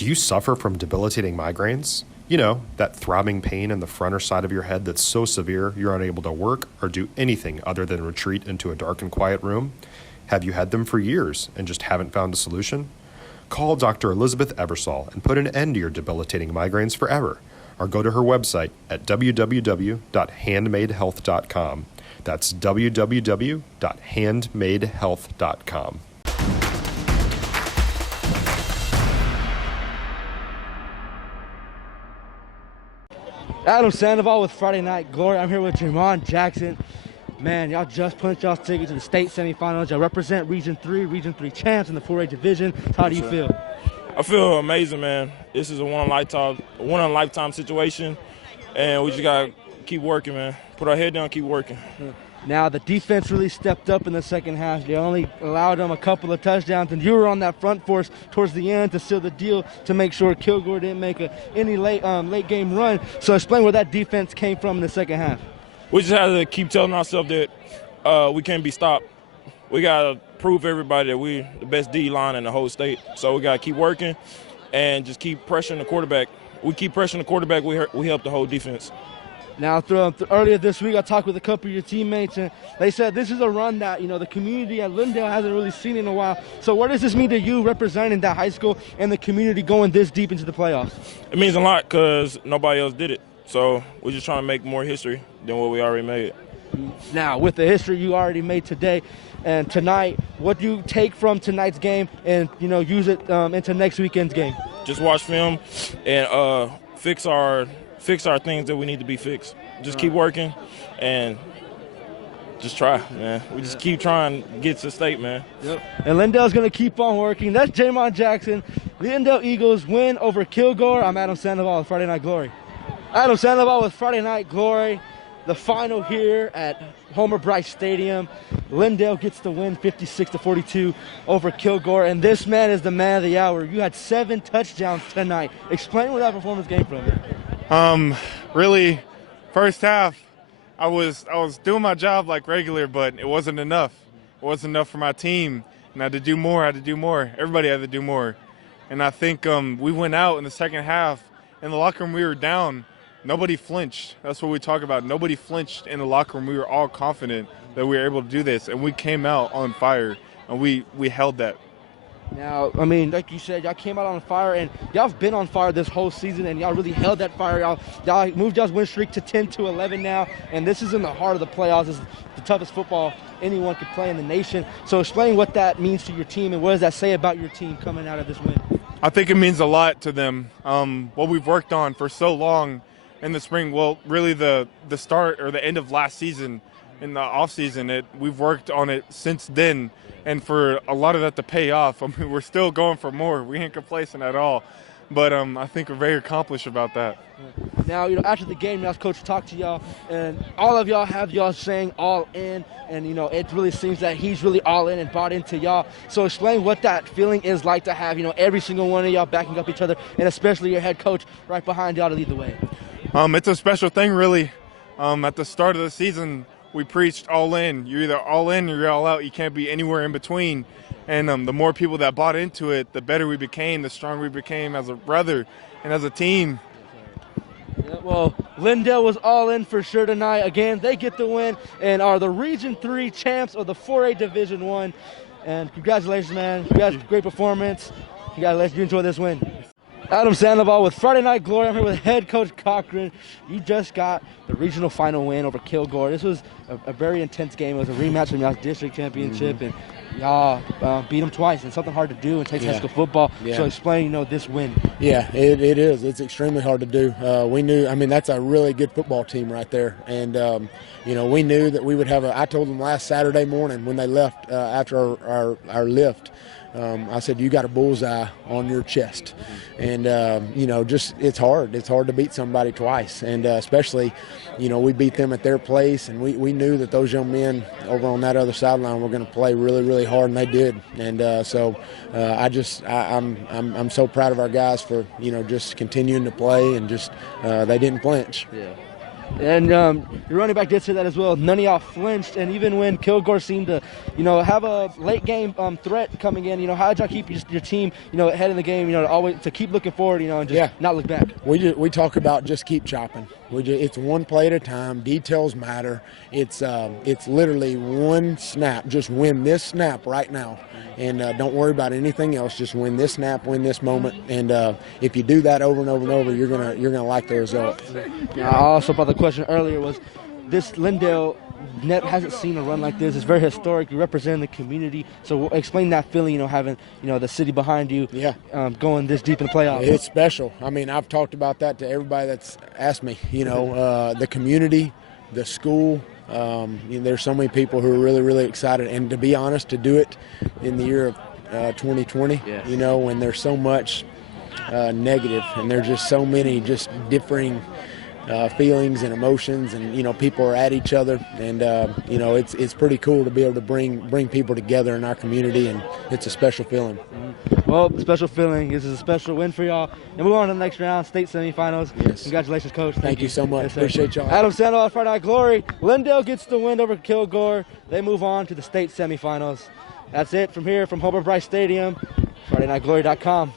Do you suffer from debilitating migraines? You know, that throbbing pain in the front or side of your head that's so severe you're unable to work or do anything other than retreat into a dark and quiet room? Have you had them for years and just haven't found a solution? Call Dr. Elizabeth Ebersol and put an end to your debilitating migraines forever, or go to her website at www.handmadehealth.com. That's www.handmadehealth.com. Adam Sandoval with Friday Night Glory. I'm here with Jaymond Jackson. Man, y'all just punched y'all's ticket to the state semifinals. Y'all represent Region 3 champs in the 4A division. How do you feel? I feel amazing, man. This is a one-in-a-lifetime situation, and we just got to keep working, man. Put our head down, keep working. Now, the defense really stepped up in the second half. They only allowed them a couple of touchdowns, and you were on that front force towards the end to seal the deal to make sure Kilgore didn't make any late game run. So explain where that defense came from in the second half. We just had to keep telling ourselves that we can't be stopped. We got to prove everybody that we're the best D-line in the whole state. So we got to keep working and just keep pressuring the quarterback. We keep pressuring the quarterback, we help the whole defense. Now, earlier this week, I talked with a couple of your teammates, and they said this is a run that, the community at Lindale hasn't really seen in a while. So what does this mean to you representing that high school and the community going this deep into the playoffs? It means a lot because nobody else did it. So we're just trying to make more history than what we already made. Now, with the history you already made today and tonight, what do you take from tonight's game and, use it into next weekend's game? Just watch film and fix our things that we need to be fixed. Just keep working and just try, man. We just keep trying to get to state, man. Yep. And Lindale's going to keep on working. That's Jaymond Jackson. Lindale Eagles win over Kilgore. I'm Adam Sandoval with Friday Night Glory. Adam Sandoval with Friday Night Glory. The final here at Homer Bryce Stadium. Lindale gets the win 56-42 over Kilgore. And this man is the man of the hour. You had 7 touchdowns tonight. Explain where that performance came from. Really, first half, I was doing my job like regular, but it wasn't enough. It wasn't enough for my team, and I had to do more. Everybody had to do more. And I think we went out in the second half. In the locker room, we were down. Nobody flinched. That's what we talk about. Nobody flinched in the locker room. We were all confident that we were able to do this, and we came out on fire, and we held that. Now, like you said, y'all came out on fire, and y'all have been on fire this whole season, and y'all really held that fire. Y'all moved y'all's win streak to 10-11 now, and this is in the heart of the playoffs. This is the toughest football anyone could play in the nation. So explain what that means to your team, and what does that say about your team coming out of this win? I think it means a lot to them. What we've worked on for so long in the spring, well, really the start or the end of last season, in the off season, we've worked on it since then, and for a lot of that to pay off, we're still going for more. We ain't complacent at all, but I think we're very accomplished about that. Now, after the game, y'all's coach talked to y'all, and all of y'all have y'all saying all in, and it really seems that he's really all in and bought into y'all. So explain what that feeling is like to have every single one of y'all backing up each other, and especially your head coach right behind y'all to lead the way. It's a special thing, really. At the start of the season, we preached all in. You're either all in or you're all out. You can't be anywhere in between. And the more people that bought into it, the better we became, the stronger we became as a brother and as a team. Yeah, well, Lindale was all in for sure tonight. Again, they get the win and are the Region 3 champs of the 4A Division 1. And congratulations, man. You guys, great performance. Congratulations. You enjoy this win. Adam Sandoval with Friday Night Glory. I'm here with head coach Cochran. You just got the regional final win over Kilgore. This was a very intense game. It was a rematch from y'all's district championship, and y'all beat them twice. And something hard to do in Texas high school football. Yeah. So explain, this win. Yeah, it is. It's extremely hard to do. We knew. That's a really good football team right there, and we knew that we would have I told them last Saturday morning when they left after our lift. I said, you got a bullseye on your chest. And, it's hard. It's hard to beat somebody twice. And especially, we beat them at their place. And we knew that those young men over on that other sideline were going to play really, really hard, and they did. And I'm so proud of our guys for, just continuing to play and just they didn't flinch. Yeah. And your running back did say that as well. None of y'all flinched, and even when Kilgore seemed to, have a late game threat coming in, how did y'all keep your team, ahead in the game, to keep looking forward, and just not look back? We talk about just keep chopping. It's one play at a time. Details matter. It's literally one snap. Just win this snap right now, and don't worry about anything else. Just win this snap, win this moment, and if you do that over and over and over, you're gonna like the result. I also brought the question earlier was this Lindale hasn't seen a run like this. It's very historic. You represent the community. So explain that feeling, having, the city behind you, going this deep in the playoffs. It's special. I mean, I've talked about that to everybody that's asked me, the community, the school. There's so many people who are really, really excited. And to be honest, to do it in the year of 2020, when there's so much negative and there's just so many just differing feelings and emotions, and people are at each other, and it's pretty cool to be able to bring people together in our community, and it's a special feeling. Well, special feeling. This is a special win for y'all, and we're on to the next round, state semifinals. Yes. Congratulations, coach. Thank you so much. Yes, appreciate y'all. Adam Sandoval, Friday Night Glory. Lindale gets the win over Kilgore. They move on to the state semifinals. That's it from here from Hobart Bryce Stadium. FridayNightGlory.com.